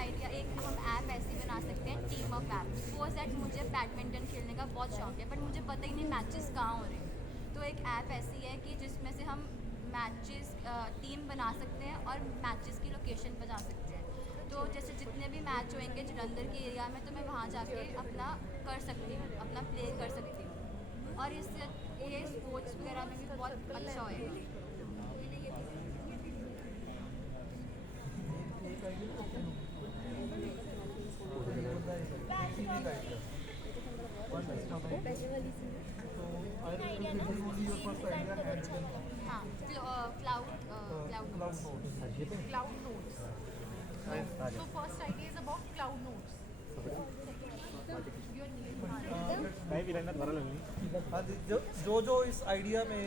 Idea एक हम app ऐसे बना सकते हैं, team up app. Suppose that मुझे बैडमिंटन खेलने का बहुत शौक है, बट मुझे पता ही नहीं मैचेस कहाँ हो रहे हैं। तो एक ऐप ऐसी है कि जिसमें से हम मैचेस टीम बना सकते हैं और मैचेस की लोकेशन पर जा सकते हैं। तो जैसे जितने भी मैच होंगे जलंधर के एरिया में, तो मैं वहाँ जाके अपना कर सकती हूँ, अपना प्ले कर सकती हूँ, और इससे ये स्पोर्ट्स वगैरह में भी बहुत अच्छा होएगा। हाँ, cloud cloud Cloud Notes. Cloud Notes. So first idea is about Cloud Notes. Your name. हाँ जी, जो इस आइडिया में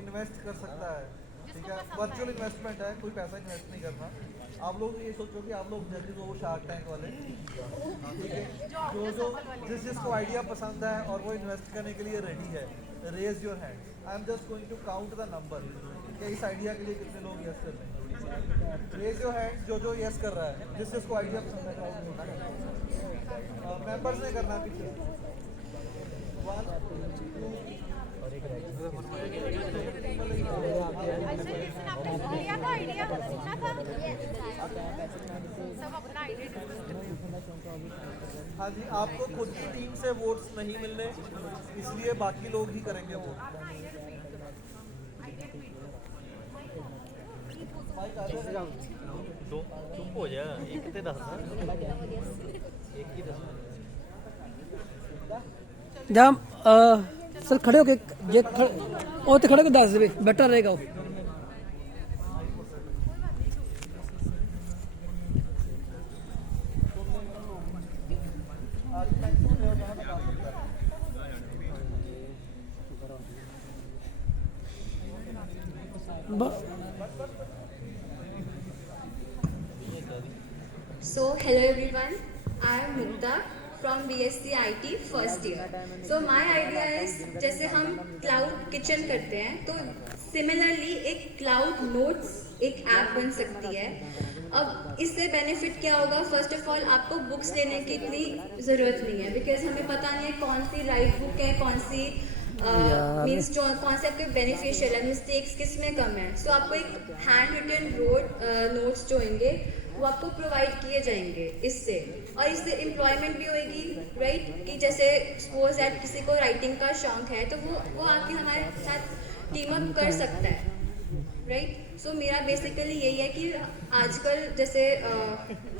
इन्वेस्ट कर सकता है, ठीक है, वर्चुअल इन्वेस्टमेंट है, कोई पैसा इन्वेस्ट नहीं करना। आप लोग ये सोचो कि आप लोग जल्दी वो शार्क टैंक वाले, ठीक है, जो जिसको आइडिया पसंद है और वो इन्वेस्ट करने के लिए रेडी है, raise your hand. I am just going to count the number कि इस आइडिया के लिए कितने लोग यस कर रहे हैं। रेज योर हैंड जो यस कर रहा है, जिसको आइडिया पसंद है। मेंबर्स ने करना है पीछे। अच्छा किसी ने आपने सुन लिया था आइडिया, सुना था? सब अपना आइडिया डिस्कस करते हैं। हाँ जी, आपको खुद की टीम से वोट्स नहीं मिलने, इसलिए बाकी लोग ही करेंगे वो। अपना आइडिया रिपीट करो। आइडिया रिपीट करो। दो चुप हो जा, एक ते दस एक ही दस जब सर खड़े हो के जे ਉਹ ਤੇ ਖੜੇ ਹੋ ਕੇ ਦੱਸ ਦੇਵੇ ਬੈਟਰ ਰਹੇਗਾ ਉਹ। So hello everyone, I am Mukta from BSc IT first year. So my idea is जैसे हम क्लाउड किचन करते हैं, तो सिमिलरली एक क्लाउड नोट्स एक ऐप बन सकती है। अब इससे बेनिफिट क्या होगा? फर्स्ट ऑफ ऑल आपको बुक्स लेने की इतनी ज़रूरत नहीं है, बिकॉज हमें पता नहीं है कौन सी राइट बुक है, कौन सी मीन्स जो कौन से आपके बेनिफिशियल है, मिस्टेक्स किस में कम है। सो आपको एक हैंड रिटन नोट्स जो होंगे वो आपको प्रोवाइड किए जाएंगे इससे, और इससे एम्प्लॉयमेंट भी होएगी, राइट? कि जैसे सपोज दैट किसी को राइटिंग का शौक है, तो वो आके हमारे साथ टीम अप कर सकता है, राइट? सो मेरा बेसिकली यही है कि आजकल जैसे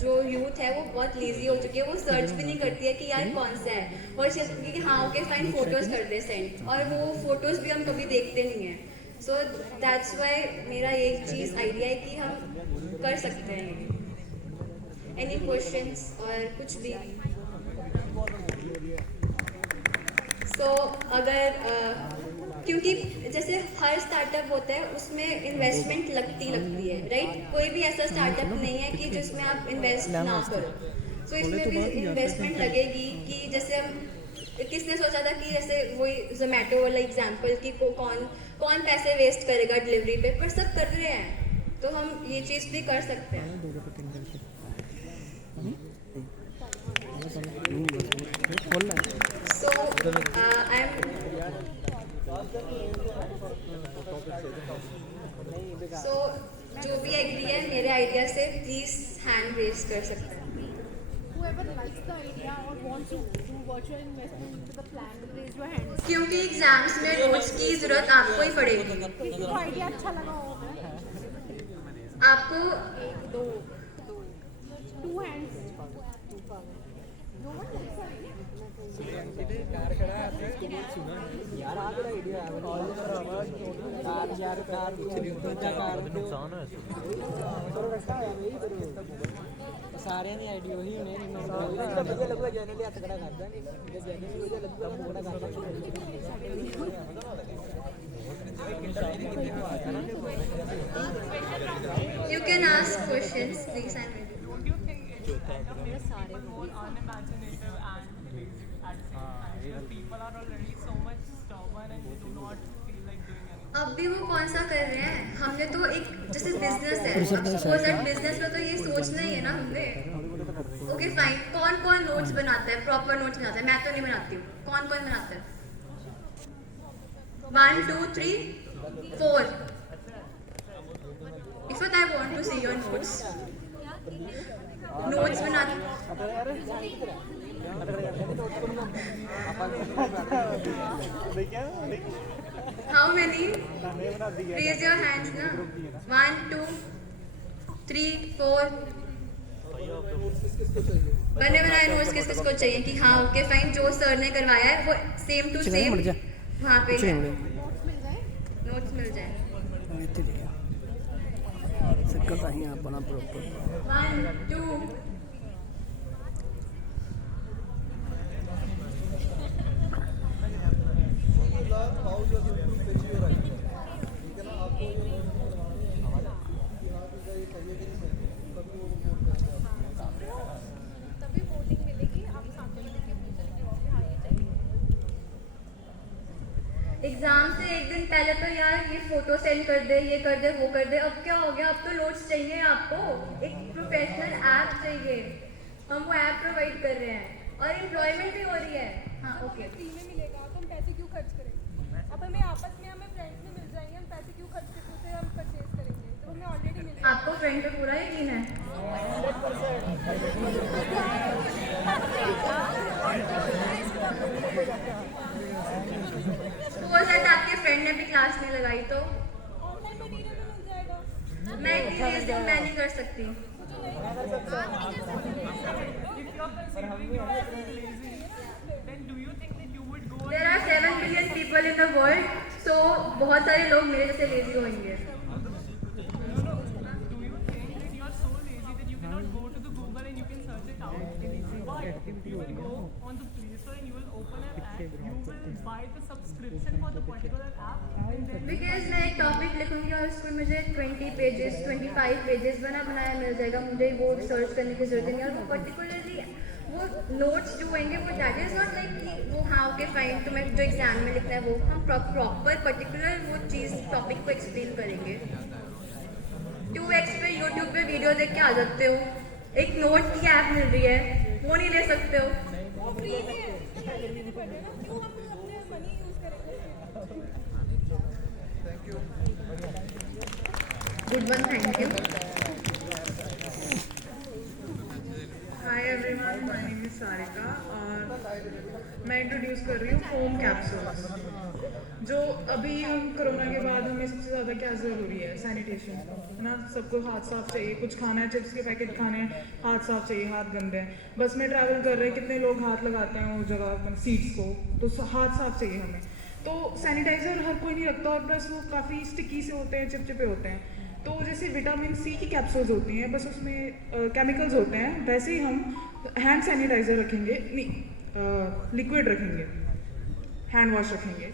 जो यूथ है वो बहुत लेजी हो चुकी है, वो सर्च भी नहीं करती है कि यार कौन सा है, और सोचती कि हाँ ओके फाइन फोटोज़ कर दे सेंड, और वो फोटोज़ भी हम कभी देखते नहीं हैं। सो दैट्स वाई मेरा ये चीज़ आइडिया है कि हम कर सकते हैं। एनी क्वेश्चंस और कुछ भी? सो अगर क्योंकि जैसे हर स्टार्टअप होता है उसमें इन्वेस्टमेंट लगती है, राइट? कोई भी ऐसा स्टार्टअप नहीं है कि जिसमें आप इन्वेस्ट ना करो। सो इसमें भी इन्वेस्टमेंट लगेगी। कि जैसे हम किसने सोचा था कि जैसे वही जोमेटो वाला एग्जांपल कि कौन पैसे वेस्ट करेगा डिलीवरी पे, पर सब कर रहे हैं, तो हम ये चीज़ भी कर सकते हैं। So जो भी एग्री है मेरे आइडिया से प्लीज हैंड रेज कर सकते हैं। Whoever likes the idea or wants to do virtual investment into the plan, raise your hand. क्योंकि एग्जाम्स में नोट्स की जरूरत आपको ही पड़ेगी। किसी को आइडिया अच्छा लगा होगा? आपको एक दो two hands. No one likes it. नुकसान है ਸਾਰਿਆਂ ਦੀ ਆਈਡੀ ਉਹੀ ਹੋਣੀ ਮੈਨੂੰ ਵਧੀਆ ਲੱਗੂਗਾ ਜਨਰਲੀ ਹੱਥ ਖੜਾ ਕਰ ਦਾਂਗੇ ਜੇ ਜਨਰਲੀ ਵਧੀਆ ਲੱਗਦਾ ਮੂੰਹ ਖੜਾ ਕਰ ਦਾਂਗੇ you can ask questions please. Don't you think it's kind of even more unimaginative and lazy at the same time? You know, people are already so much stubborn and they do not feel like doing anything. अब भी वो कौन सा कर रहे हैं? हमने तो एक जैसे बिजनेस है, सपोज दैट बिजनेस में तो ये सोचना ही है ना हमने ओके फाइन, कौन कौन नोट्स बनाता है, प्रॉपर नोट्स बनाता है? मैं तो नहीं बनाती हूँ, कौन कौन बनाता है? 1 2 3 4 Ifat, I want to see your notes. Notes बनाते How many? Raise your hands ना. 1 2 3 4 बने बनाए नोट्स किस किस को चाहिए कि हाँ ओके फाइन, जो सर ने करवाया है वो सेम टू सेम वहाँ पे है, नोट्स मिल जाए। सकता ही अपना proper 1 2 how you are going to pitch your idea, ठीक है ना? आपको ये नोट बनवाना है कि हाँ तुझे ये चाहिए कि नहीं चाहिए, तभी वो वोट करेंगे आपको। तभी वोटिंग मिलेगी, आप सामने वाले के मुंह से लिखवाओगे हाँ ये चाहिए। एग्जाम से एक दिन पहले तो यार ये फोटो सेंड कर दे, ये कर दे, वो कर दे, अब क्या हो गया? अब तो नोट्स चाहिए आपको, एक प्रोफेशनल ऐप चाहिए, हम वो ऐप प्रोवाइड कर रहे हैं और एम्प्लॉयमेंट भी हो रही है। हाँ ओके, फ्री में मिलेगा तो हम पैसे क्यों खर्च करेंगे? अब हमें आपस में हमें फ्रेंड्स में मिल जाएंगे, हम पैसे क्यों खर्च करके उसे हम परचेज करेंगे तो हमें ऑलरेडी मिल जाएगा। आपको फ्रेंड पे पूरा यकीन है? सपोज दैट आपके फ्रेंड ने भी क्लास नहीं लगाई तो ऑनलाइन मटेरियल में मिल जाएगा। मैं इतनी लेज़ी हूँ, मैं नहीं कर सकती। If you're considering yourself lazy, then do you think that you would go There are 7 billion people in the world, so बहुत सारे लोग मेरे जैसे लेजी होंगे। do you think that you are so lazy that you cannot go to the Google and you can search it out? But you will go on the Play Store and you will open an app, you will buy the subscription for the particular app and then because मैं एक topic लिखूंगी और उसमें मुझे 20 pages 25 pages बना बनाया मिल जाएगा, मुझे वो सर्च करने की जरूरत नहीं है। और वो पर्टिकुलरली वो नोट्स जो होंगे वो दैट इज़ नॉट लाइक कि वो हाँ ओके फाइन तुम्हें जो एग्जाम में लिखना है वो हम प्रॉपर पर्टिकुलर वो चीज़ टॉपिक को एक्सप्लेन करेंगे। 2x पे यूट्यूब पे वीडियो देख के आ जाते हो, एक नोट की ऐप मिल रही है वो नहीं ले सकते हो। वो फ्री में है, लेने पड़ेगा, क्यों हम अपने मनी यूज करेंगे? Thank you. Good one, thank you. Hi everyone, my name is Sarika और मैं इंट्रोड्यूस कर रही हूँ फोम कैप्सूल्स। जो अभी हम कोरोना के बाद हमें सबसे ज़्यादा क्या ज़रूरी है? सैनिटेशन, है ना? सबको हाथ साफ चाहिए, कुछ खाना है, चिप्स के पैकेट खाने हैं, हाथ साफ चाहिए, हाथ गंदे हैं। बस में ट्रैवल कर रहे हैं, कितने लोग हाथ लगाते हैं वो जगह सीट्स को, तो हाथ साफ चाहिए हमें। तो सैनिटाइज़र हर कोई नहीं रखता और प्लस वो काफ़ी स्टिकी से होते हैं, चिपचिपे होते हैं। तो जैसे विटामिन सी की कैप्सूल्स होती हैं, बस उसमें केमिकल्स होते हैं, वैसे ही हम हैंड सैनिटाइज़र रखेंगे, नहीं लिक्विड रखेंगे, हैंड वॉश रखेंगे।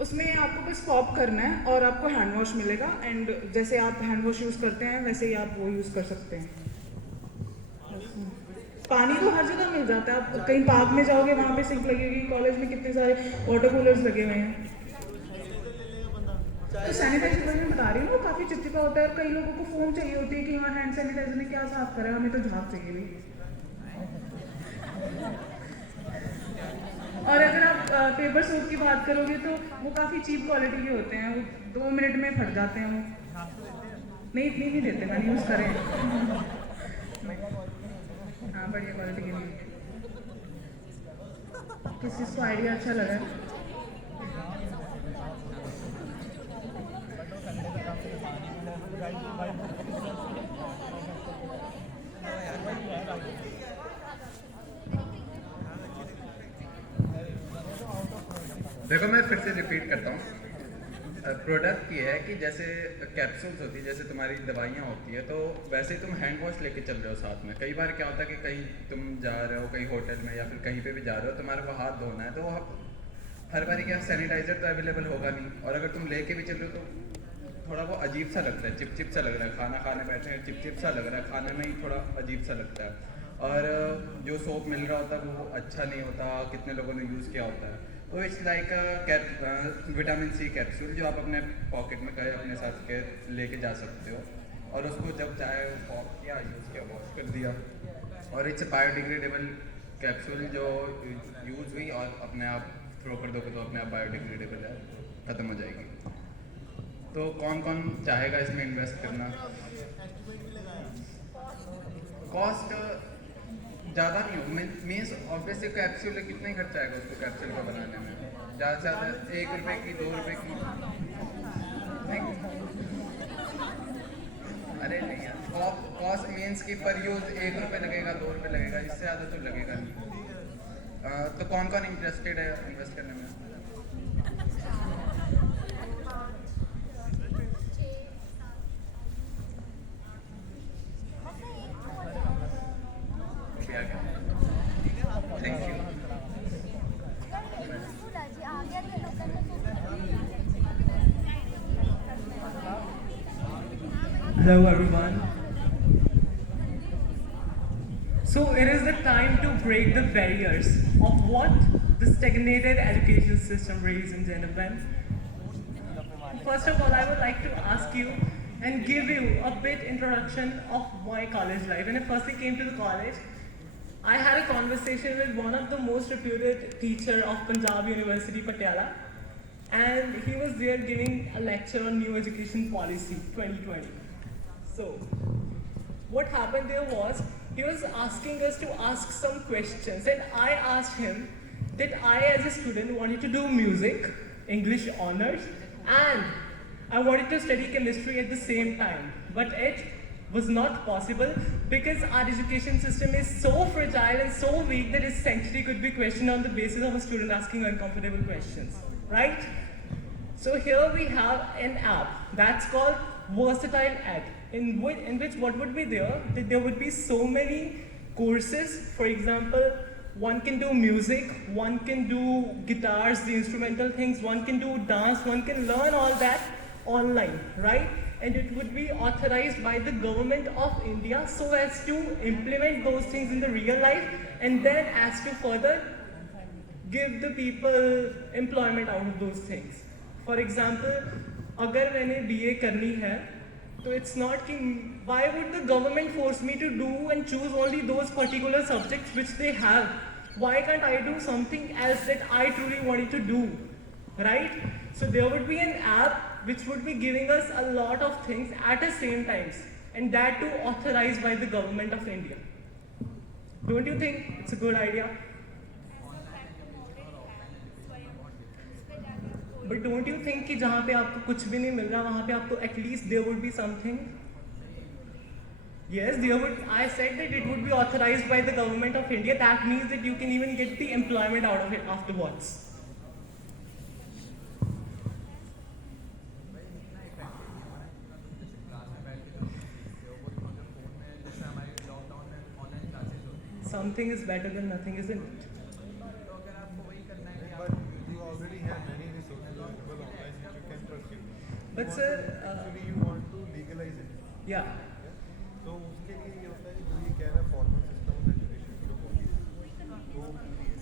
उसमें आपको बस पॉप करना है और आपको हैंड वॉश मिलेगा। एंड जैसे आप हैंड वॉश यूज़ करते हैं वैसे ही आप वो यूज़ कर सकते हैं। पानी तो हर जगह मिल जाता है, आप कहीं पार्क में जाओगे वहाँ पे सिंक लगेगी, कॉलेज में कितने सारे वाटर कूलर्स लगे हुए हैं। तो सैनिटाइजर मैं बता रही हूँ वो काफ़ी चिपचिपा होता है और कई लोगों को फोम चाहिए होती है कि हाँ हैंड सैनिटाइजर ने क्या साफ करा है, हमें तो झाग चाहिए भी। और अगर आप पेपर सोप की बात करोगे तो वो काफ़ी चीप क्वालिटी के होते हैं, वो 2 मिनट में फट जाते हैं वो। नहीं इतनी नहीं देते, मैंने यूज़ करे हैं। हाँ बढ़िया क्वालिटी के नहीं। किस चीज़ को आइडिया अच्छा लगा? देखो मैं फिर से रिपीट करता हूँ, प्रोडक्ट ये है कि जैसे कैप्सूल्स होती है, जैसे तुम्हारी दवाइयाँ होती है, तो वैसे ही तुम हैंड वॉश लेके चल रहे हो साथ में। कई बार क्या होता है कि कहीं तुम जा रहे हो, कहीं होटल में या फिर कहीं पे भी जा रहे हो, तुम्हारे को हाथ धोना है, तो हर बार क्या सैनिटाइजर तो अवेलेबल होगा नहीं, और अगर तुम लेके भी चल रहे हो तो थोड़ा वो अजीब सा लगता है, चिपचिप सा लग रहा है, खाना खाने बैठे हैं चिपचिप सा लग रहा है, खाने में ही थोड़ा अजीब सा लगता है। और जो सोप मिल रहा होता है वो अच्छा नहीं होता, कितने लोगों ने यूज़ किया होता है। तो it's like vitamin C capsule जो आप अपने पॉकेट में कहीं अपने साथ के लेके जा सकते हो। और उसको जब चाहे वो पॉप किया, यूज़ किया, वॉश कर दिया। और इट्स बायोडिग्रेडेबल कैप्सूल जो यूज़ हुई और अपने आप थ्रो कर दोगे तो अपने आप बायोडिग्रेडेबल है, ख़त्म हो जाएगी। तो कौन कौन चाहेगा इसमें इन्वेस्ट करना? कॉस्ट ज़्यादा नहीं हो, मीन्स ऑब्वियसली कैप्सूल कितना ही खर्चा आएगा उसको कैप्सूल को बनाने में? ज़्यादा से ज़्यादा 1 रुपये की, 2 रुपये की नहीं। अरे नहीं यार, कॉस्ट मीन्स की पर यूज़ 1 रुपये लगेगा, 2 रुपये लगेगा, इससे ज़्यादा तो लगेगा नहीं। तो कौन कौन इंटरेस्टेड है इन्वेस्ट करने में? Thank you. Hello everyone. So it is the time to break the barriers of what the stagnated education system, ladies and gentlemen. First of all, I would like to ask you and give you a bit introduction of my college life. When I firstly came to the college, I had a conversation with one of the most reputed teacher of Punjab University, Patiala, and he was there giving a lecture on new education policy 2020. So, what happened there was, he was asking us to ask some questions, and I asked him that I as a student wanted to do music, English honors, and I wanted to study chemistry at the same time, but it was not possible because our education system is so fragile and so weak that its sanctity could be questioned on the basis of a student asking uncomfortable questions, right? So here we have an app that's called Versatile Ed, in which what would be there, that there would be so many courses. For example, one can do music, one can do guitars, the instrumental things, one can do dance, one can learn all that online, right? And it would be authorized by the government of India so as to implement those things in the real life, and then as to further give the people employment out of those things. For example, अगर मैंने BA करनी है, तो it's not कि why would the government force me to do and choose only those particular subjects which they have? Why can't I do something else that I truly wanted to do, right? So there would be an app which would be giving us a lot of things at the same times, and that too authorized by the government of India. Don't you think it's a good idea? But don't you think कि जहाँ पे आपको कुछ भी नहीं मिल रहा, वहाँ पे आपको at least there would be something? Yes, there would. I said that it would be authorized by the government of India. That means that you can even get the employment out of it afterwards. Something is better than nothing, isn't it? But you already have many resources available online which you can pursue. But sir, Actually, you want to legalize it. yeah. तो उसके लिए ये होता है कि जो ये कह रहा है फॉर्मल सिस्टम ऑफ एजुकेशन जो बॉडी तो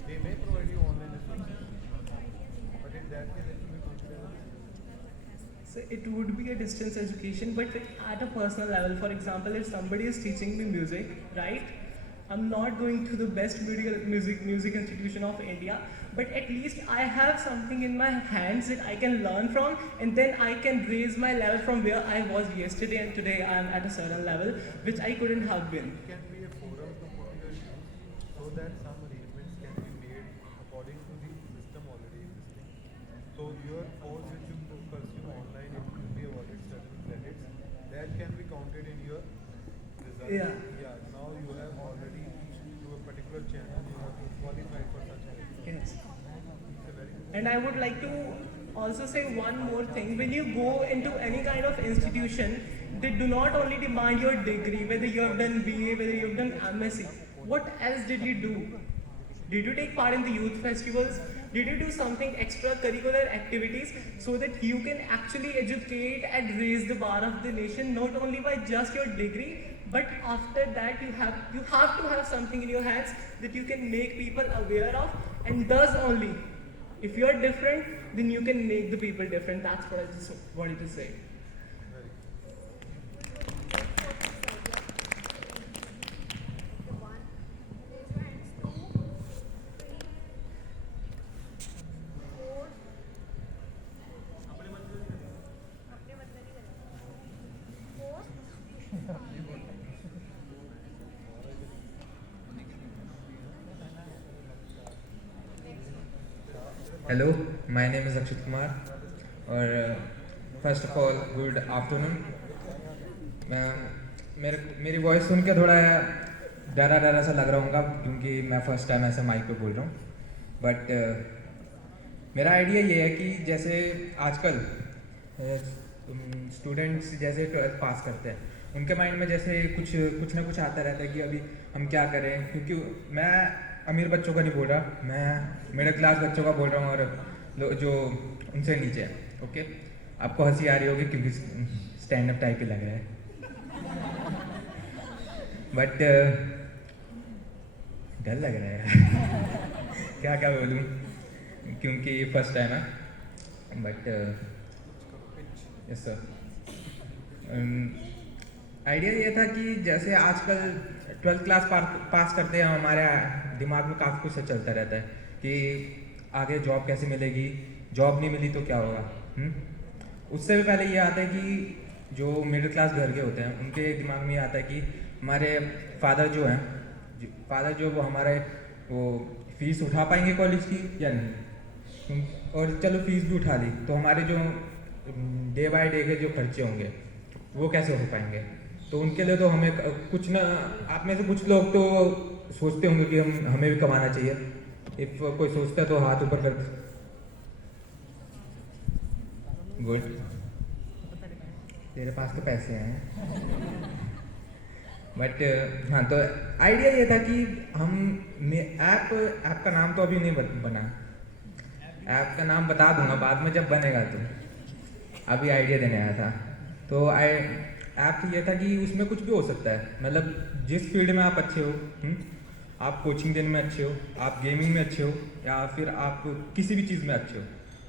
they may provide you online resources but in that case it will be considered So it would be a distance education, but at a personal level. For example, if somebody is teaching me music, right? I'm not going to the best music institution of India, but at least I have something in my hands that I can learn from, and then I can raise my level from where I was yesterday, and today I am at a certain level which I couldn't have been. It can be a forum to put your issues so that some arrangements can be made according to the system already existing. So your course which you pursue online, it will be awarded certain credits that can be counted in your result. Yeah. Yeah. Now you have already reached to a particular channel. You have to qualify for such a Yes. It's a very good. And I would like to also say one more thing. When you go into any kind of institution, they do not only demand your degree, whether you have done BA, whether you have done MSc. What else did you do? Did you take part in the youth festivals? Did you do something extracurricular activities so that you can actually educate and raise the bar of the nation, not only by just your degree, but after that you have to have something in your hands that you can make people aware of, and thus only, if you are different, then you can make the people different. That's what I just wanted to say. Hello, my name is Akshit Kumar और first of all good afternoon. मेरी voice सुन के थोड़ा डरा डरा सा लग रहा होगा क्योंकि मैं फर्स्ट टाइम ऐसे माइक पे बोल रहा हूँ। बट मेरा आइडिया ये है कि जैसे आजकल स्टूडेंट्स जैसे 12th पास करते हैं, उनके माइंड में जैसे कुछ ना कुछ आता रहता है कि अभी हम क्या करें। क्योंकि मैं अमीर बच्चों का नहीं बोल रहा, मैं मिडिल क्लास बच्चों का बोल रहा हूँ और जो उनसे नीचे है। ओके, आपको हंसी आ रही होगी क्योंकि स्टैंड अप टाइप ही लग रहा है। बट डर लग रहा है क्या क्या बोलूँ क्योंकि फर्स्ट टाइम है। बट यस सर, आइडिया ये था कि जैसे आजकल 12th क्लास पास करते हैं, हमारे दिमाग में काफ़ी कुछ चलता रहता है कि आगे जॉब कैसे मिलेगी, जॉब नहीं मिली तो क्या होगा। उससे भी पहले ये आता है कि जो मिडिल क्लास घर के होते हैं उनके दिमाग में ये आता है कि हमारे फादर जो वो हमारे वो फीस उठा पाएंगे कॉलेज की या नहीं। और चलो फीस भी उठा ली तो हमारे जो डे बाय डे के जो खर्चे होंगे वो कैसे हो पाएंगे। तो उनके लिए तो हमें कुछ ना, आप में से कुछ लोग तो सोचते होंगे कि हमें भी कमाना चाहिए। इफ कोई सोचता है तो हाथ ऊपर कर। गुड, तेरे पास तो पैसे हैं। बट हाँ, तो आइडिया ये था कि हम ऐप का नाम तो अभी नहीं बना, ऐप का नाम बता दूंगा बाद में जब बनेगा। तो अभी आइडिया देने आया था। तो ऐप ये था कि उसमें कुछ भी हो सकता है, मतलब जिस फील्ड में आप अच्छे हो, आप कोचिंग देने में अच्छे हो, आप गेमिंग में अच्छे हो, या फिर आप किसी भी चीज़ में अच्छे हो,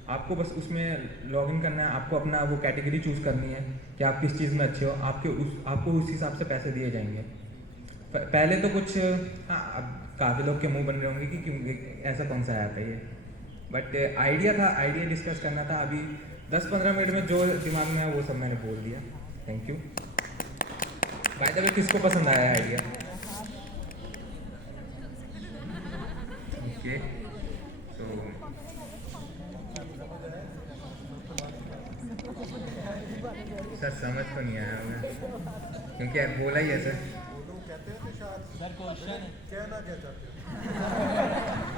आपको बस उसमें लॉगिन करना है। आपको अपना वो कैटेगरी चूज़ करनी है कि आप किस चीज़ में अच्छे हो, आपको उस हिसाब से पैसे दिए जाएंगे। पहले तो कुछ अब काफ़ी लोग के मुंह बन रहे होंगे कि क्यों ऐसा कौन सा ऐप है ये। बट आइडिया डिस्कस करना था। अभी 10-15 मिनट में जो दिमाग में है वो सब मैंने बोल दिया। Thank you. By the way, किसको पसंद आया आइडिया? ओके, तो सर समझ तो नहीं आया हमें क्योंकि आप बोला ही है सर।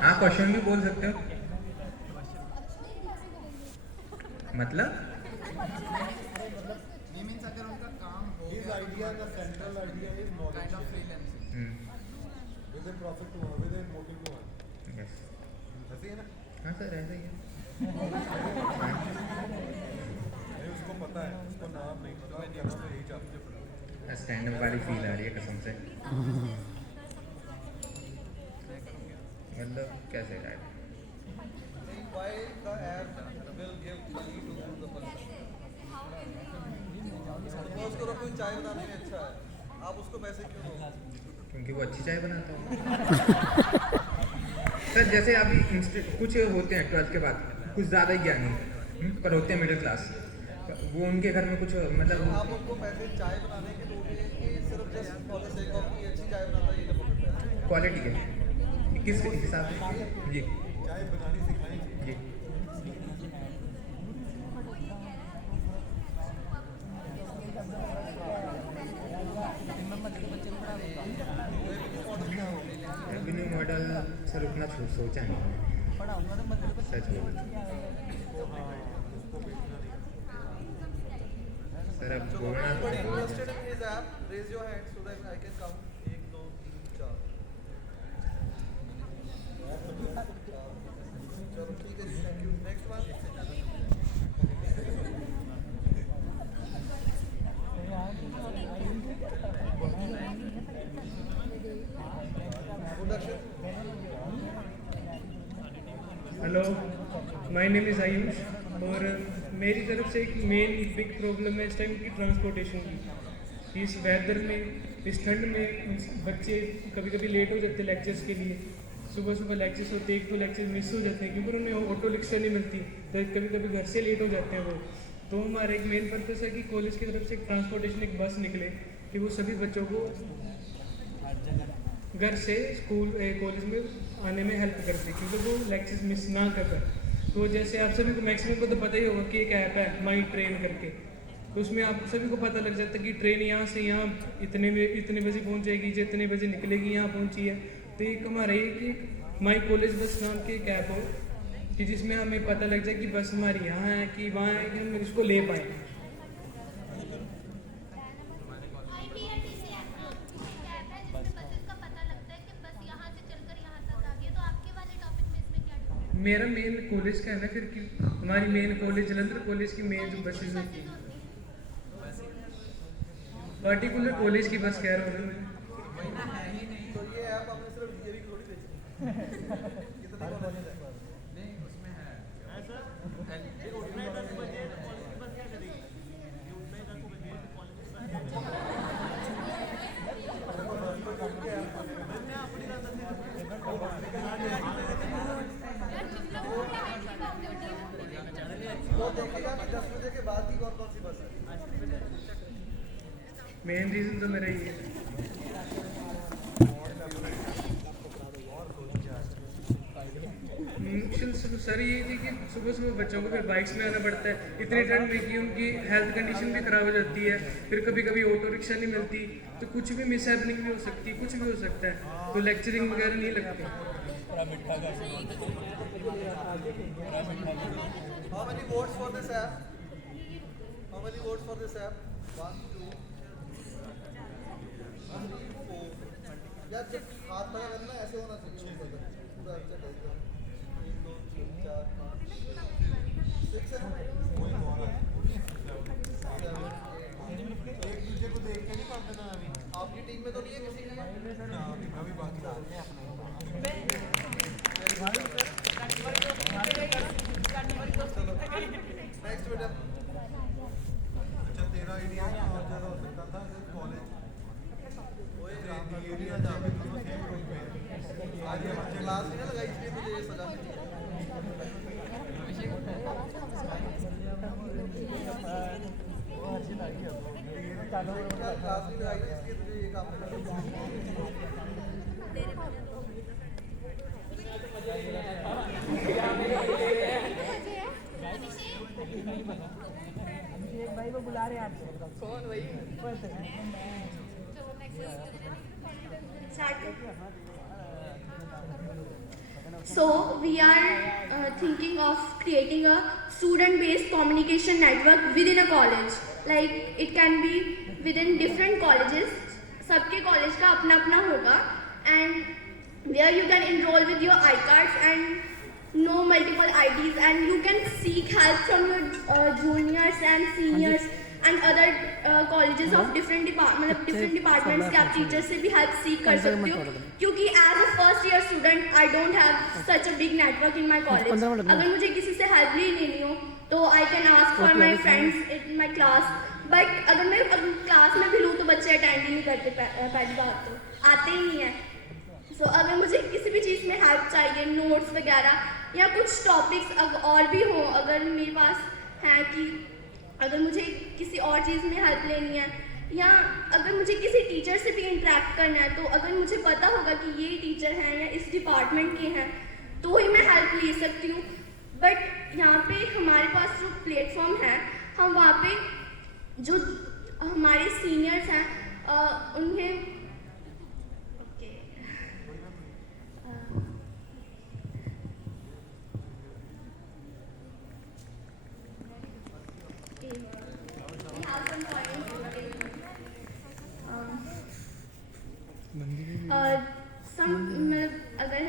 हाँ, क्वेश्चन भी बोल सकते हो। मतलब यस, हाँ सर ऐसा ही है। उसको पता है, उसको नाम नहीं पता, क्या नाम है यही चाहते हैं। स्टैंड अप वाली फील आ रही है कसम से। मतलब कैसे गायब? Why the app will give money to the person? Suppose करो कोई चाय बनाने में अच्छा है, आप उसको पैसे क्यों दो? क्योंकि वो अच्छी चाय बनाता है। सर जैसे अभी कुछ होते हैं 12th के बाद कुछ ज़्यादा ही ज्ञानी पर होते हैं मिडिल क्लास, वो उनके घर में कुछ मतलब आप उनको पैसे चाय बनाने के दोगे कि सिर्फ just for the sake of कि अच्छी चाय बनाता है ये लोग? क्वालिटी के किस हिसाब से? जी, चाय बनानी सिखानी चाहिए। जी। रेवेन्यू मॉडल सर उतना सोचा नहीं, सच बोल सर। अब बोलना Interested in his app, raise your hand so that I can count. 1 2 3 4। चलो ठीक है जी, thank you. Next one. Hello, my name is Ayush और मेरी तरफ से एक मेन बिग प्रॉब्लम है इस टाइम की ट्रांसपोर्टेशन की। इस वेदर में, इस ठंड में बच्चे कभी कभी लेट हो जाते हैं लेक्चर्स के लिए। सुबह सुबह लेक्चर्स होते हैं, 1-2 लेक्चर मिस हो जाते हैं क्योंकि उन्हें ऑटो रिक्शा नहीं मिलती, तो कभी कभी घर से लेट हो जाते हैं वो। तो हमारा एक मेन पर्पस है कि कॉलेज की तरफ से एक ट्रांसपोर्टेशन एक बस निकले कि वो सभी बच्चों को घर से स्कूल कॉलेज में आने में हेल्प करते, क्योंकि वो लेक्चर्स मिस ना कर पाए। तो जैसे आप सभी को मैक्सिमम को तो पता ही होगा कि एक ऐप है माई ट्रेन करके, तो उसमें आप सभी को पता लग जाता है कि ट्रेन यहाँ से यहाँ इतने बजे पहुँचेगी, जितने बजे निकलेगी, यहाँ पहुँची है। तो एक हमारा ये कि माई कॉलेज बस नाम की एक ऐप हो कि जिसमें हमें पता लग जाए कि बस हमारी यहाँ है कि वहाँ है, कि हम इसको ले पाए। मेरा मेन कॉलेज का है ना फिर कि हमारी मेन कॉलेज जलंधर कॉलेज की मेन जो बसेज होती है, पर्टिकुलर कॉलेज की बस कह रहा हूँ मैं। तो ये ऐप आपने सिर्फ डीएवी की थोड़ी बेची कितनी कॉलेज है? नहीं उसमें है वो देखेगा कि 10 बजे के बाद की कौन कौन सी बस है। मेन रीज़न तो मेरा ये है। सर ये थी कि सुबह सुबह बच्चों को फिर बाइक्स में आना पड़ता है, इतनी ठंड में कि उनकी हेल्थ कंडीशन भी ख़राब हो जाती है, फिर कभी कभी ऑटो रिक्शा नहीं मिलती, तो कुछ भी मिस हैपनिंग भी हो सकती है, कुछ भी हो सकता है, तो लेक्चरिंग वगैरह नहीं लगती। How many votes for this app? How many votes for this app? 1, 2, 3, 4. यार जब हाथ लगा करना ऐसे होना चाहिए पूरा अच्छा टाइप 1 2 3 4 5 6 7 एक दूसरे को देख के नहीं कर देना। अभी आपकी टीम में तो नहीं है किसी की? ना अभी बाकी नेक्स्ट बेटा। अच्छा तेरा आइडिया और ज़्यादा हो सकता था कॉलेज एरिया जहाँ पे दोनों सेम ग्रुप में आज ये बच्चे क्लास में ना लगाई इसलिए मुझे ये सजा मिली। क्लास में लगाई इसलिए तुझे ये काम मिला। एक भाई को बुला रहे हैं आपसे। कौन भाई? So we are thinking of creating a student-based communication network within a college. Like it can be within different colleges. सबके कॉलेज का अपना अपना होगा and where you can enroll with your iCards and know multiple IDs and you can seek help from your juniors and seniors and other colleges of different departments के आप teacher से भी help सीख कर सकते हो, क्योंकि as a first year student I don't have such a big network in my college. अगर मुझे किसी से हेल्प भी लेनी हो तो I can ask for my friends in my class, but अगर मैं क्लास में भी लूँ तो बच्चे अटेंड ही नहीं करते, पहली बात तो आते ही नहीं है। सो अगर मुझे किसी भी चीज़ में हेल्प चाहिए, नोट्स वगैरह या कुछ टॉपिक्स और भी हो, अगर मेरे पास हैं कि अगर मुझे किसी और चीज़ में हेल्प लेनी है या अगर मुझे किसी टीचर से भी इंटरेक्ट करना है, तो अगर मुझे पता होगा कि ये टीचर हैं या इस डिपार्टमेंट के हैं तो ही मैं हेल्प ले सकती हूँ। बट यहाँ पे हमारे पास जो प्लेटफॉर्म है, हम वहाँ पे जो हमारे सीनियर्स हैं उन्हें अगर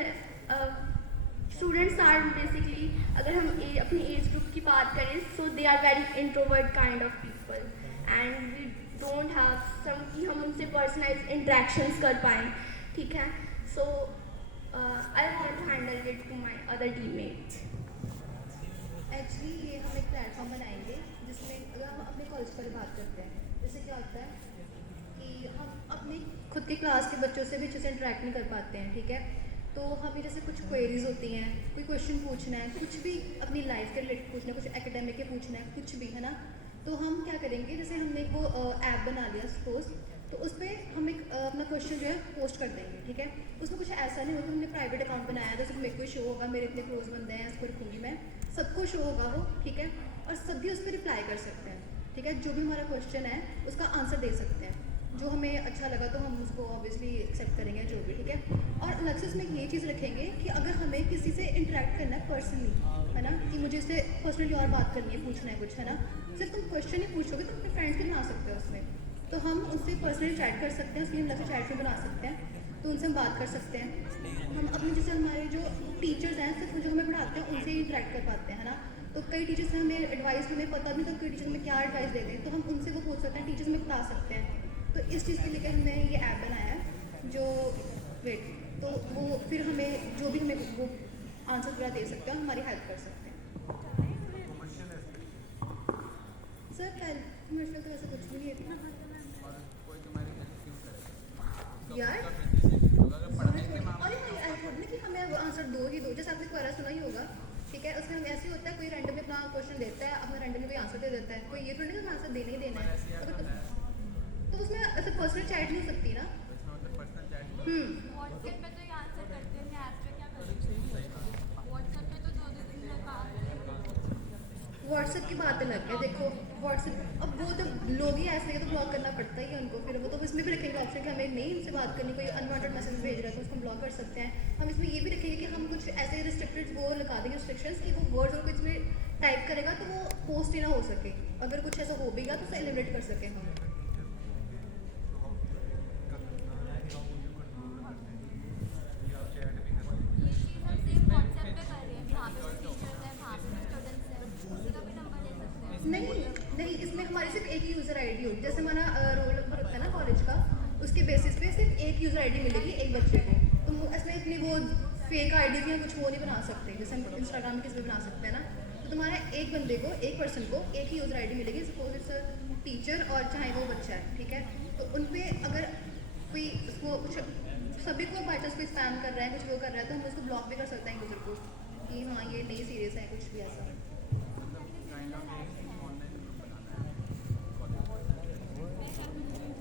स्टूडेंट्स आर बेसिकली, अगर हम अपनी एज ग्रुप की बात करें, so they are very introvert kind of people and we don't have some कि हम उनसे पर्सनलाइज इंट्रैक्शंस कर पाएँ, ठीक है। So I want to handle it to my other teammates. Actually ये हम एक प्लेटफॉर्म बनाएंगे जिसमें अगर हम अपने कॉलेज पर बात करते हैं, जैसे क्या होता है कि हम अपने खुद के क्लास के बच्चों से भी अच्छे से इंटरेक्ट नहीं कर पाते हैं, ठीक है। तो हमें जैसे कुछ क्वेरीज होती हैं, कोई क्वेश्चन पूछना है, कुछ भी अपनी लाइफ के रिलेटेड पूछना है, कुछ एकेडमिक के पूछना है, कुछ भी, है ना। तो हम क्या करेंगे, जैसे हमने को ऐप बना लिया सपोज, तो उस पर हम एक अपना क्वेश्चन जो है पोस्ट कर देंगे, ठीक है। उसमें कुछ ऐसा नहीं होगा कि हमने प्राइवेट अकाउंट बनाया तो सिर्फ मेरे को शो होगा, मेरे इतने क्लोज बंदे हैं, इसको रखूँगी मैं, सबको शो होगा वो, ठीक है। और सभी उस पर रिप्लाई कर सकते हैं, ठीक है। जो भी हमारा क्वेश्चन है उसका आंसर दे सकते हैं, जो हमें अच्छा लगा तो हम उसको ऑब्वियसली एक्सेप्ट करेंगे, जो भी, ठीक है। और अलग से उसमें ये चीज़ रखेंगे कि अगर हमें किसी से इंटरेक्ट करना है पर्सनली, है ना, कि मुझे इससे पर्सनली और बात करनी है, पूछना है कुछ, है ना, सिर्फ तुम क्वेश्चन ही पूछोगे तो अपने फ्रेंड्स भी बना सकते हो उसमें, तो हम उससे पर्सनली चैट कर सकते हैं, उसके लिए हम अलग से चैट भी बना सकते हैं, तो उनसे हम बात कर सकते हैं। हम अपने जैसे हमारे जो टीचर्स हैं सिर्फ जो हमें पढ़ाते हैं उनसे ही इंटरेक्ट कर पाते हैं, है ना। तो कई टीचर्स हमें एडवाइस हमें पता नहीं था कोई टीचर हमें क्या एडवाइस दे दें, तो हम उनसे वो पूछ सकते हैं, टीचर्स हमें बता सकते हैं। तो इस चीज़ के लिए हमने ये ऐप बनाया है जो वेट, तो वो फिर हमें जो भी हमें वो आंसर पूरा दे सकते हैं, हमारी हेल्प कर सकते हैं। सर कमर्शियल तो ऐसा कुछ भी नहीं है यार। और कि हमें वो आंसर दो ही दो, जैसे आपने क्वेरा सुना ही होगा, ठीक है। उसमें हम ऐसे होता है कोई रैंडमली अपना क्वेश्चन देता है, अपना रैंडमली कोई आंसर दे देता है, कोई ये थोड़ी ना आंसर देना ही देना है, तो उसमें ऐसे पर्सनल चैट नहीं हो सकती ना। व्हाट्सएप पे तो ये आंसर करते हैं, ऐप पे क्या करेंगे? व्हाट्सएप पे तो 2-2 दिन में काम है। व्हाट्सएप की बात अलग है, देखो व्हाट्सएप अब वो तो लोग ही ऐसे हैं तो ब्लॉक करना पड़ता ही है उनको, फिर वो तो इसमें भी रखेंगे ऑप्शन कि हमें नहीं उनसे बात करनी, कोई अनवांटेड मैसेज भेज रहा है तो उसको ब्लॉक कर सकते हैं। हम इसमें ये भी रखेंगे कि हम कुछ ऐसे रिस्ट्रिक्टेड वो लगा देंगे रिस्ट्रिक्शंस कि वो वर्ड्स और कुछ में टाइप करेगा तो वो पोस्ट ही ना हो सके, अगर कुछ ऐसा हो भी गया तो उसे एलिमिनेट कर सकें हम। नहीं, इसमें हमारी सिर्फ एक ही यूज़र आईडी होगी, जैसे हमारा रोल नंबर होता है ना कॉलेज का, उसके बेसिस पे सिर्फ एक यूज़र आईडी मिलेगी एक बच्चे को, तो इसमें इतनी वो फेक आईडी या कुछ वो नहीं बना सकते, जैसे हम इंस्टाग्राम में किसी भी बना सकते हैं ना। तो तुम्हारा एक बंदे को, एक पर्सन को एक ही यूज़र आईडी मिलेगी, सपोज इट्स टीचर और चाहे वो बच्चा है, ठीक है। तो उन पर अगर कोई उसको कुछ सभी को बाई चांस कोई स्पैम कर रहा है, कुछ वो कर रहा है, तो हम उसको ब्लॉक भी कर सकते हैं यूज़र को कि हाँ ये नहीं सीरियस है, कुछ भी ऐसा।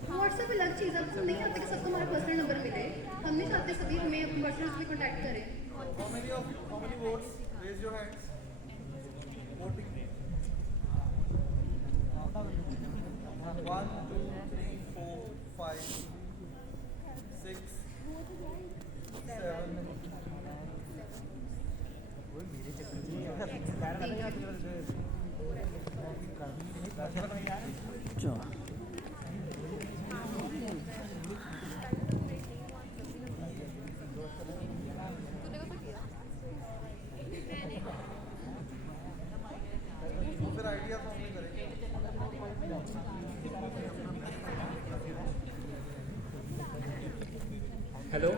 व्हाट्सएप अलग चीज़ है, हम नहीं चाहते कि सबको हमारा पर्सनल नंबर मिले, हम नहीं चाहते सभी हमें अपने पर्सनल से कॉन्टैक्ट करें। How many votes? Raise your hands. Voting. 1, 2, 3, 4, 5, 6, 7. फिर आइडिया तो हम नहीं करेंगे। Hello,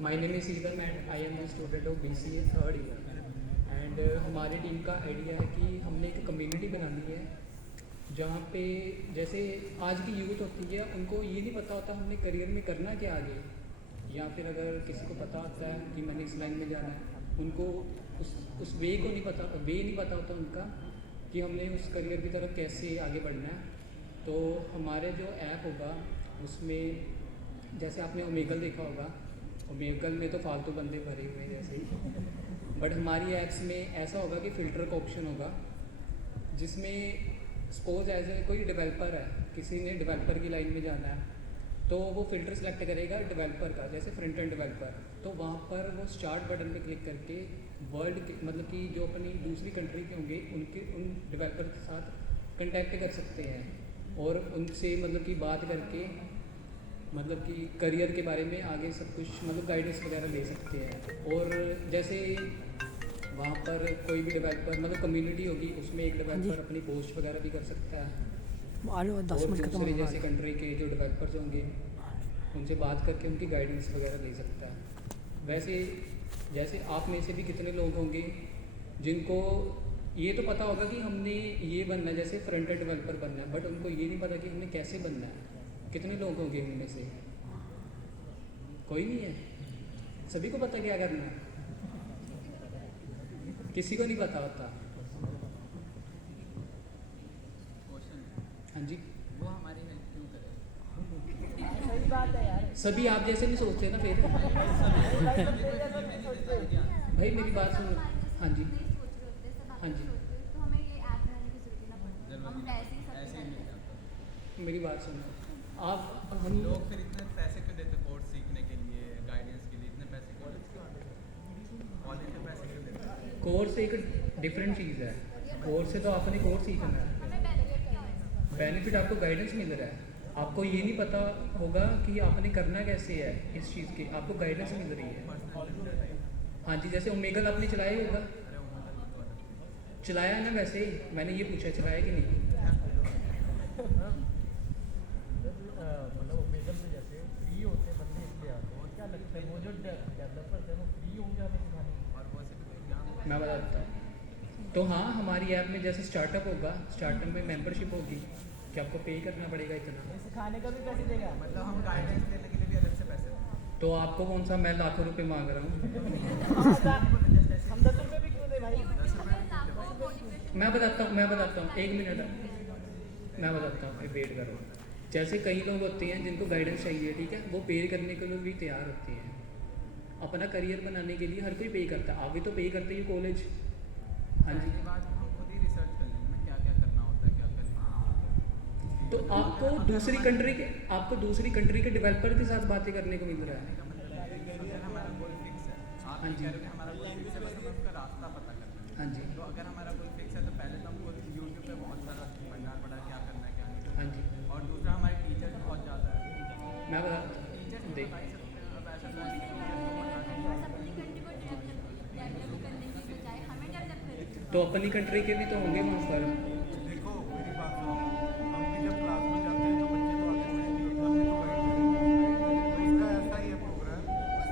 my name is Ethan and I am a student of BCA third year. And हमारी टीम का आइडिया है कि हमने एक कम्युनिटी बनानी है जहाँ पे जैसे आज की यूथ होती है उनको ये नहीं पता होता हमने करियर में करना क्या आगे, या फिर अगर किसी को पता होता है कि मैंने इस लाइन में जाना है, उनको उस वे को नहीं पता, वे नहीं पता होता उनका कि हमने उस करियर की तरफ कैसे आगे बढ़ना है। तो हमारे जो ऐप होगा उसमें जैसे आपने ओमेगल देखा होगा, ओमेगल में तो फालतू बंदे भरे हुए हैं जैसे ही, बट हमारी ऐप्स में ऐसा होगा कि फ़िल्टर का ऑप्शन होगा जिसमें सपोज एज ए कोई डेवलपर है, किसी ने डेवलपर की लाइन में जाना है तो वो फ़िल्टर सेलेक्ट करेगा डेवलपर का, जैसे फ्रंट एंड डेवलपर, तो वहाँ पर वो स्टार्ट बटन पे क्लिक करके वर्ल्ड के मतलब कि जो अपनी दूसरी कंट्री के होंगे उन डेवलपर के साथ कंटेक्ट कर सकते हैं और उनसे मतलब कि बात करके मतलब कि करियर के बारे में आगे सब कुछ मतलब गाइडेंस वगैरह ले सकते हैं। और जैसे वहाँ पर कोई भी डेवलपर मतलब कम्युनिटी होगी उसमें एक डेवलपर अपनी पोस्ट वगैरह भी कर सकता है और दूसरे जैसे कंट्री के जो डेवलपर्स होंगे उनसे बात करके उनकी गाइडेंस वगैरह ले सकता है। वैसे जैसे आप में से भी कितने लोग होंगे जिनको ये तो पता होगा कि हमने ये बनना है, जैसे फ्रंट एंड डेवलपर बनना है, बट उनको ये नहीं पता कि हमने कैसे बनना है। कितने लोग होंगे इनमें से? कोई नहीं है, सभी को पता क्या करना है, किसी को नहीं पता होता। हाँ जी, वो हमारी हेल्प क्यों करे? बात है यार। सभी आप जैसे नहीं सोचते ना फिर। भाई मेरी बात सुनो। हाँ जी हाँ जी, तो हमें ये ऐप बनाने की जरूरत ना पड़ती, हम ऐसे ही सब करते मेरी बात सुनो। आप हम लोग फिर इतने पैसे क्यों देते कोर्स सीखने के लिए, गाइडेंस के लिए इतने पैसे कॉलेज में पैसे क्यों देते? कोर्स एक डिफरेंट चीज़ है। कोर्स से तो आपने कोर्स सीखना है, बेनिफिट आपको गाइडेंस मिल रहा है। आपको ये नहीं पता होगा कि आपने करना कैसे है इस चीज़ की, आपको गाइडेंस मिल रही है। हाँ जी, जैसे ओमेगल आपने चलाया होगा, चलाया है ना? वैसे ही मैंने ये पूछा चलाया कि नहीं। मतलब ओमेगल में जैसे फ्री होते हैं बंदे इसलिए आते हैं, क्या लगता है वो जो डेवलपर्स हैं वो फ्री होंगे हमें सिखाने के? मैं बताता हूँ। तो हाँ, हमारी ऐप में जैसे स्टार्टअप होगा, स्टार्टअप में मेंबरशिप होगी कि आपको पे करना पड़ेगा इतना। सिखाने का भी पैसे देगा, मतलब हम गाइडेंस देने के लिए भी अलग से पैसे तो आपको कौन सा, मैं लाखों रुपए मांग रहा हूँ। हम 10 रुपये भी क्यों दे भाई? मैं बताता हूँ 1 मिनट मैं बताता हूँ, वेट करो। जैसे कई लोग होते हैं जिनको गाइडेंस चाहिए, ठीक है, वो पे करने के लिए भी तैयार होते हैं। अपना करियर बनाने के लिए हर कोई पे करता है, आप भी तो पे करते ही कॉलेज। हाँ जी, हम खुद ही रिसर्च कर लेंगे ना क्या क्या करना होता है, क्या करना। तो आपको दूसरी कंट्री के डेवलपर के साथ बातें करने को मिल रहा है। हमारा गोल फिक्स है, आप हाँ ये जी। कह रहे हो कि हमारा गोल फिक्स है, बस हमें उसका रास्ता पता करना है। हाँ जी तो अगर हमारा गोल फिक्स है तो पहले तो हमको यूट्यूब पे बहुत सारा भंडार पड़ा क्या करना है क्या नहीं करना। हाँ जी, और दूसरा हमारे टीचर भी बहुत ज़्यादा है। मैं बता टीचर देख, बता ही सकते हैं, अब ऐसा तो नहीं हैं। बस अपनी कंट्री को डेवलप करने की बजाय हमें डेवलप करें। तो अपनी कंट्री के भी तो होंगे वहाँ पर। देखो मेरी बात सुनो, हम भी जब क्लास में जाते हैं तो बच्चे तो आगे कुछ नहीं होता, हमें तो गाइड करेंगे। तो इसका ऐसा ही है प्रोग्राम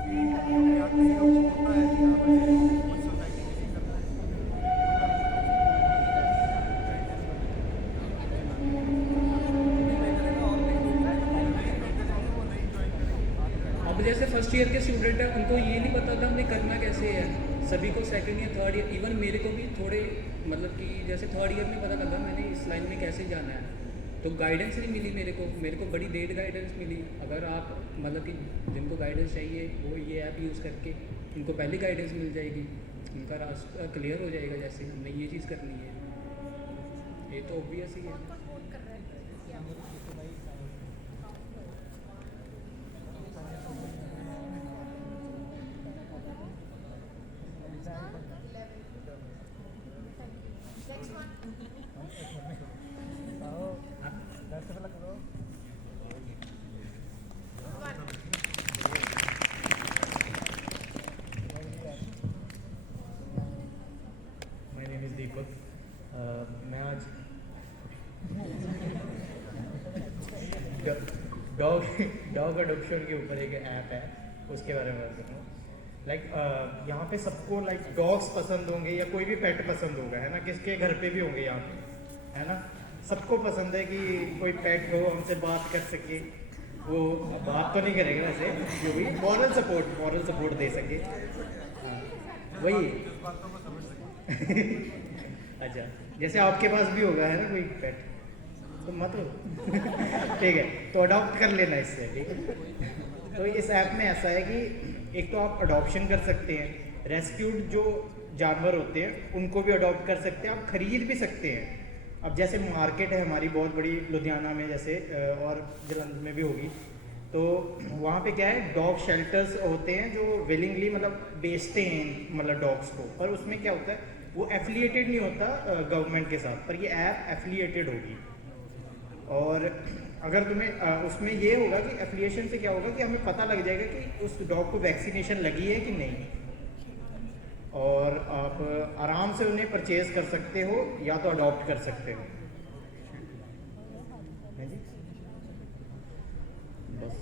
कि क्या किसी को होता है कि हाँ मुझे कोई सोसाइटी में नहीं करना अब जैसे फर्स्ट ईयर के स्टूडेंट हैं, उनको ये नहीं पता था हमें करना कैसे है। सभी को second year, third year, even मेरे को भी थोड़े मतलब कि जैसे थर्ड ईयर में पता लगा मैंने इस लाइन में कैसे जाना है, तो गाइडेंस नहीं मिली मेरे को बड़ी लेट गाइडेंस मिली। अगर आप मतलब कि जिनको गाइडेंस चाहिए वो ये ऐप यूज़ करके उनको पहले गाइडेंस मिल जाएगी, उनका रास्ता क्लियर हो जाएगा। जैसे हमने ये चीज़ करनी है, ये तो ऑब्वियस ही है। माय नेम इज़ दीपक। मैं आज डॉग अडोप्शन के ऊपर एक ऐप है उसके बारे में बात कर रहा हूँ। लाइक यहाँ पे सबको लाइक डॉग्स पसंद होंगे या कोई भी पेट पसंद होगा, है ना? किसके घर पे भी होंगे यहाँ पे, है ना? सबको पसंद है कि कोई पेट हो, हमसे बात कर सके। वो बात तो नहीं करेंगे वैसे, जो भी मॉरल सपोर्ट दे सके। हाँ, वही अच्छा, जैसे आपके पास भी होगा, है ना, कोई पेट तो मत हो ठीक है, तो अडॉप्ट कर लेना इससे, ठीक है? तो इस ऐप में ऐसा है कि एक तो आप अडॉप्शन कर सकते हैं, रेस्क्यूड जो जानवर होते हैं उनको भी अडॉप्ट कर सकते हैं, आप खरीद भी सकते हैं। अब जैसे मार्केट है हमारी बहुत बड़ी लुधियाना में जैसे, और जलंधर में भी होगी, तो वहाँ पे क्या है, डॉग शेल्टर्स होते हैं जो विलिंगली मतलब बेचते हैं मतलब डॉग्स को। पर उसमें क्या होता है, वो एफिलिएटेड नहीं होता गवर्नमेंट के साथ, पर ये ऐप एफिलिएटेड होगी। और अगर तुम्हें उसमें ये होगा कि एफिलिएशन से क्या होगा कि हमें पता लग जाएगा कि उस डॉग को वैक्सीनेशन लगी है कि नहीं, और आप आराम से उन्हें परचेज कर सकते हो या तो अडॉप्ट कर सकते हो। है जी, बस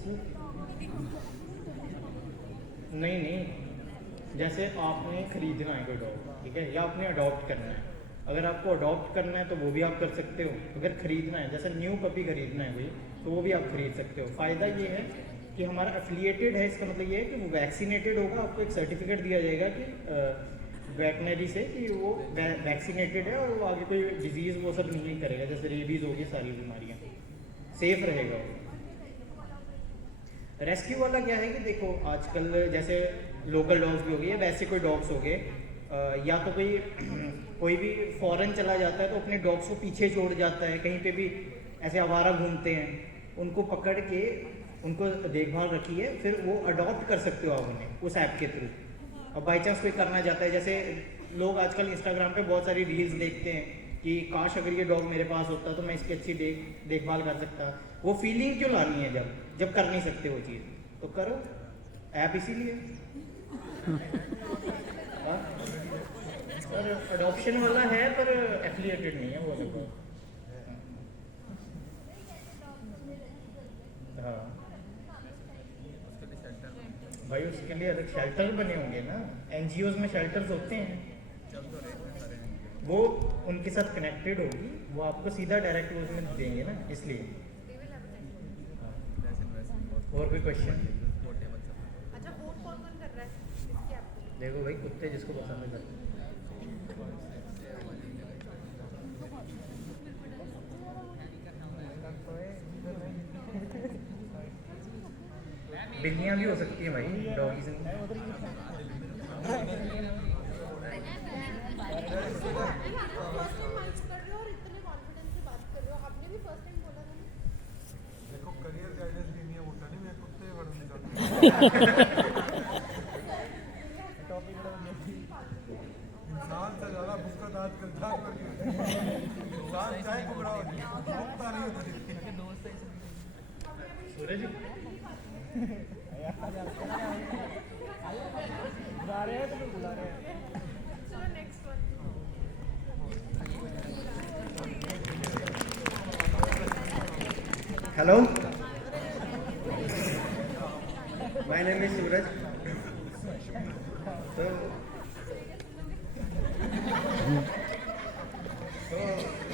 नहीं, जैसे आपने खरीदना है कोई डॉग, ठीक है, या आपने अडॉप्ट करना है। अगर आपको अडॉप्ट करना है तो वो भी आप कर सकते हो। अगर खरीदना है, जैसे न्यू पपी खरीदना है कोई, तो वो भी आप खरीद सकते हो। फ़ायदा ये है कि हमारा एफिलिएटेड है, इसका मतलब ये है कि वो वैक्सीनेटेड होगा, आपको एक सर्टिफिकेट दिया जाएगा कि वेटनरी से कि वो वैक्सीनेटेड है और वो आगे कोई डिजीज़ वो सब नहीं करेगा, जैसे रेबीज़ होगी, सारी बीमारियाँ, सेफ रहेगा वो। रेस्क्यू वाला क्या है कि देखो आजकल जैसे लोकल डॉग्स भी हो गए वैसे कोई डॉग्स हो गए, या तो कोई भी फॉरेन चला जाता है तो अपने डॉग्स को पीछे छोड़ जाता है, कहीं पे भी ऐसे आवारा घूमते हैं, उनको पकड़ के उनको देखभाल रखी है, फिर वो अडॉप्ट कर सकते हो आप उन्हें उस ऐप के थ्रू। अब बाई चांस कोई करना चाहता है, जैसे लोग आजकल इंस्टाग्राम पे बहुत सारी रील्स देखते हैं कि काश अगर ये डॉग मेरे पास होता तो मैं इसकी अच्छी देखभाल कर सकता। वो फीलिंग क्यों लानी है जब कर नहीं सकते वो चीज़, तो करो ऐप इसीलिए। पर अडॉप्शन वाला है पर एफिलिएटेड नहीं है वो देखो। हाँ भाई उसके लिए अलग शेल्टर बने होंगे ना, एनजीओज में शेल्टर्स होते हैं, वो उनके साथ कनेक्टेड होगी, वो आपको सीधा डायरेक्ट उसमें देंगे ना, इसलिए। और कोई क्वेश्चन? अच्छा वोट कौन कौन कर रहा है इसके ऐप पे? देखो भाई कुत्ते जिसको पसंद है करते हैं। बिल्लियाँ भी हो सकती है भाई, डॉगीज नहीं। देखो करियर गाइडेंस देनी है, वोटा नहीं, मैं कुत्ते वर्णन करता इंसान से ज़्यादा भूखा दांत करता इंसान चाहे कुबड़ा हो भूखता नहीं होता। सूरज बुला रहे हैं तो बुला रहे हैं। चलो next one. Hello, my name is Suraj. तो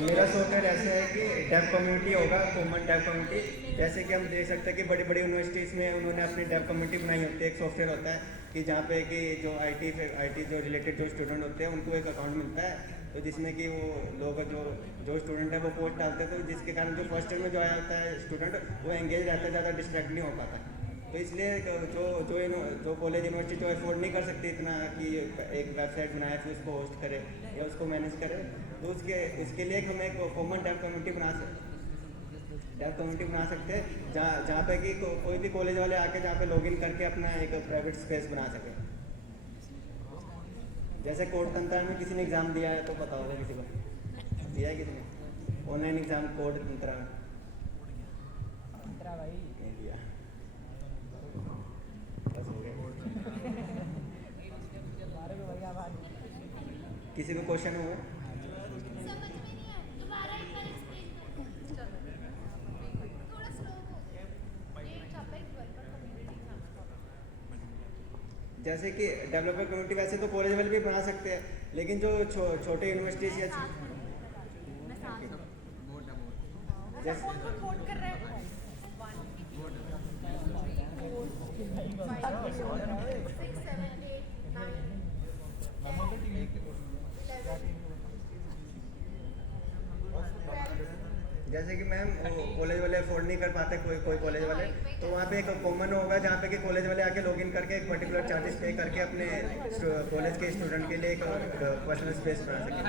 मेरा सोचकर ऐसा है कि डेव कम्युनिटी होगा, कॉमन डेव कम्युनिटी। जैसे कि हम देख सकते हैं कि बड़ी बड़ी यूनिवर्सिटीज़ में उन्होंने अपनी डेव कम्युनिटी बनाई होती है। एक सॉफ्टवेयर होता है कि जहाँ पे कि जो आईटी जो रिलेटेड जो स्टूडेंट होते हैं उनको एक अकाउंट मिलता है, तो जिसमें कि वो लोग जो स्टूडेंट है वो पोस्ट डालते हैं, तो जिसके कारण जो फर्स्ट ईयर में जो आया होता है स्टूडेंट वो एंगेज रहता है, ज़्यादा डिस्ट्रैक्ट नहीं हो पाता। तो इसलिए जो कॉलेज यूनिवर्सिटी जो अफोर्ड नहीं कर सकती इतना कि एक वेबसाइट बनाए फिर उसको होस्ट करे या उसको मैनेज करे, तो उसके लिए हम एक कॉमन डेव कम्युनिटी बना सकते हैं जहाँ पे कि कोई भी कॉलेज वाले आके जहाँ पे लॉगिन करके अपना एक प्राइवेट स्पेस बना सके। जैसे कोड तंत्र में किसी ने एग्ज़ाम दिया है तो पता होगा, किसी को दिया है, किसी ने ऑनलाइन एग्ज़ाम कोड तंत्र में नहीं दिया। किसी को क्वेश्चन हुआ? जैसे कि डेवलपर कम्युनिटी वैसे तो कॉलेज वाले भी बना सकते हैं, लेकिन जो छोटे यूनिवर्सिटीज या जैसे कौन वोट कर रहा है? 1 2 3 4 5 6 7 8 9 जैसे कि मैम कॉलेज वाले अफोर्ड नहीं कर पाते कोई कॉलेज वाले, तो वहाँ पे एक कॉमन होगा जहाँ पे कि कॉलेज वाले आके लॉगिन करके एक पर्टिकुलर चार्जेस पे करके अपने कॉलेज के स्टूडेंट के लिए एक पर्सनल स्पेस बना सके।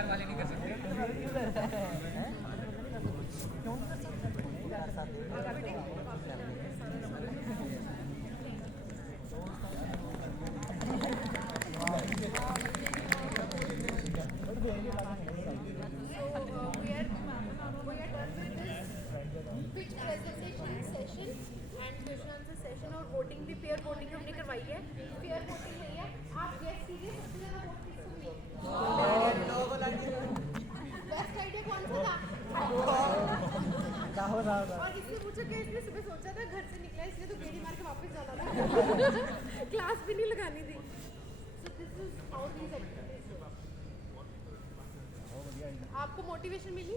वोटिंग भी पेयर वोटिंग हमने करवाई है। पेयर वोटिंग नहीं है, आप गेस कीजिए सबसे ज़्यादा वोट किसको मिले। बेस्ट आइडिया कौन सा था? और इससे पूछो कि इसने सुबह सोचा था घर से निकला इसलिए तो गेड़ी मार के वापस जाना था, क्लास भी नहीं लगानी थी। So this is how these activities work. आपको मोटिवेशन मिली?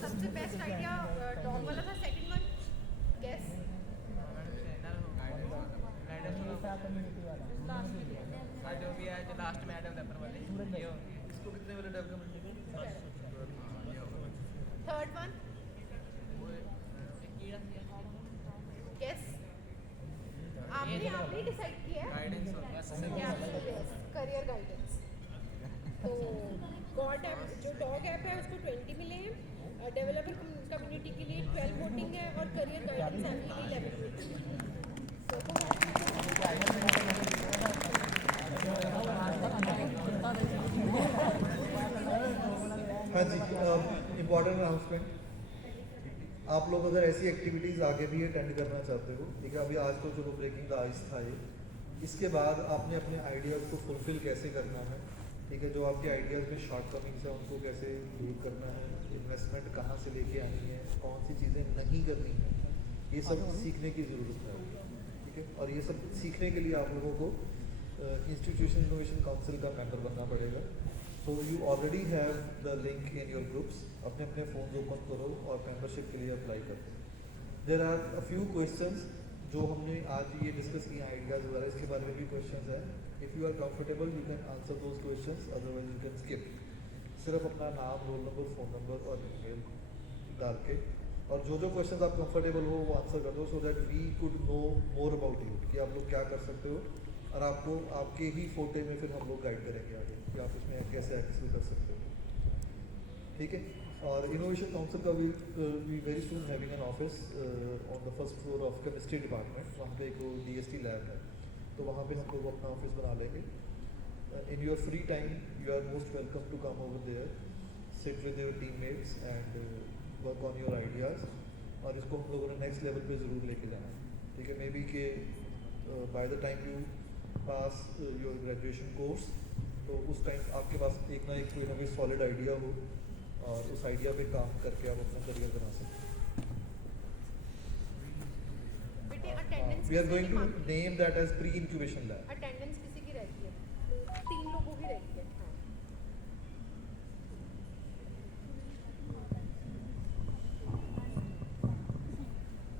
सबसे फर्स्ट आइडिया डॉग वाला था, सेकंड वन गेस जो भी है जो लास्ट में डेवलपर वाले इसको कितने वाले डेवलपमेंट थर्ड वन गेस आपने डिसाइड किया है करियर गाइडेंस। तो गॉड ऐप जो डॉग ऐप है उसको 20 मिले हैं, डेवलपर कम्युनिटी के लिए 12 वोटिंग है और करियर गाइडेंस ऐप के लिए 11 वोटिंग है। हाँ जी, इम्पोर्टेंट अनाउंसमेंट, आप लोग अगर ऐसी एक्टिविटीज़ आगे भी अटेंड करना चाहते हो, ठीक है, अभी आज तो चलो ब्रेकिंग द आइस था ये, इसके बाद आपने अपने आइडियाज़ को फुलफ़िल कैसे करना है, ठीक है, जो आपके आइडियाज़ में शॉर्ट कमिंग्स है उनको कैसे दूर करना है, इन्वेस्टमेंट कहाँ से लेके आनी है, कौन सी चीज़ें नहीं करनी है, ये सब सीखने की ज़रूरत है, ठीक है। और ये सब सीखने के लिए आप लोगों को इंस्टीट्यूशन इनोवेशन काउंसिल का मेंबर बनना पड़ेगा। So you already have the link in your groups, अपने अपने फ़ोन ओपन करो और मेंबरशिप के लिए अप्लाई करो। There are a few questions जो हमने आज ये डिस्कस किया, आइडियाज़ वगैरह, इसके बारे में भी क्वेश्चंस हैं। If you are comfortable you can answer those questions, otherwise you can skip. सिर्फ अपना नाम, रोल नंबर, फ़ोन नंबर और ईमेल डाल के, और जो जो क्वेश्चंस आप कंफर्टेबल हो वो आंसर कर दो, so that we could know more about you, कि आप लोग क्या कर सकते हो, और आपको आपके ही फोटे में फिर हम लोग गाइड करेंगे आगे कि आप इसमें कैसे एक्सेल कर सकते हो, ठीक है। और इनोवेशन काउंसिल का we very soon having an office on the first floor of chemistry department, वहाँ पे एक DST लैब है, तो वहाँ पे हम लोग अपना ऑफिस बना लेंगे। In your free time you are most welcome to come over there, sit with your teammates and work on your ideas, और इसको हम लोगों ने नेक्स्ट लेवल पे ज़रूर लेके जाना है, ठीक है। मे बी के by the time you pass your graduation course, तो उस टाइम आपके पास एक ना कोई सॉलिड आइडिया हो, और उस आइडिया पे काम करके आप अपना करियर बना सकते हो। We are going to name that as pre incubation lab. Attendance किसी की रहती है, 3 लोगों की रहती है।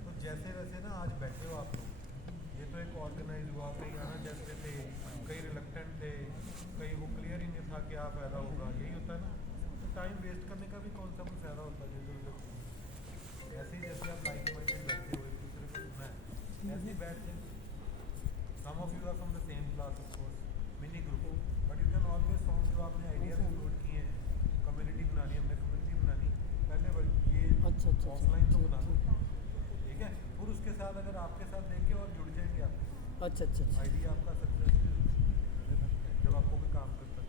तो जैसे वैसे ना आज बैठे हो आप लोग, ये तो एक ऑर्गेनाइज हुआ, कई आना चाहते थे, कई रिलक्टेंट थे, कई वो क्लियर ही नहीं था क्या फ़ायदा होगा, यही होता है ना। तो टाइम वेस्ट करने का भी कौन सा कोई फ़ायदा होता है, जैसे ऐसे ही जैसे आप लाइक माइंडेड बैठे हो, एक दूसरे को सुनना है, ऐसे ही बैठते। Some of you are from the same class of course, mini group, but you can always found जो आपने आइडियाज अपलोड किए हैं, कम्युनिटी बनानी, हमने कम्युनिटी बनानी, पहले ये ऑफलाइन तो बना लो, ठीक है, और उसके साथ अगर आपके साथ देख के और जुड़ जाएंगे आप, अच्छा आइडिया आपका सक्सेसफुल जब आपको कोई काम करता है।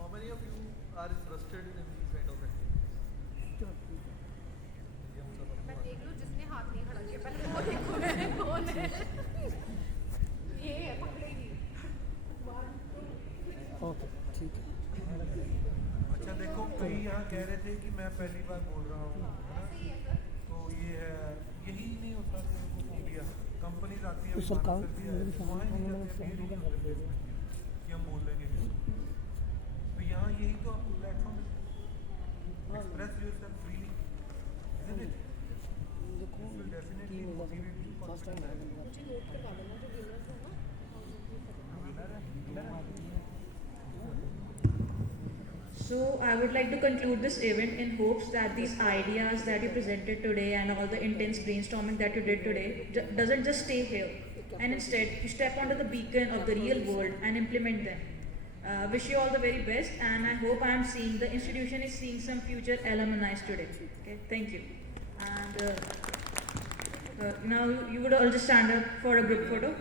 How many of you are interested in these kind of activities? मैं देख लूं जिसने हाथ नहीं खड़ा किया, पहले वो देखो मैं कौन है। ये है, पकड़ेगी। ओके ठीक है। अच्छा देखो, कई यहाँ कह रहे थे कि मैं पहली बार बोल रहा हूँ, तो ये है, यही नहीं होता फोबिया। कंपनीज आती है कि हम बोल लेंगे, तो यहाँ यही तो आपको platform express yourself freely, isn't it? This will definitely motivate you for मुझे नोट करवा देना जो गेमर्स है ना। So I would like to conclude this event in hopes that these ideas that you presented today and all the intense brainstorming that you did today doesn't just stay here, and instead you step onto the beacon of the real world and implement them. Wish you all the very best, and I hope I am seeing the institution is seeing some future alumni today. Okay, thank you. And now you would all just stand up for a group photo.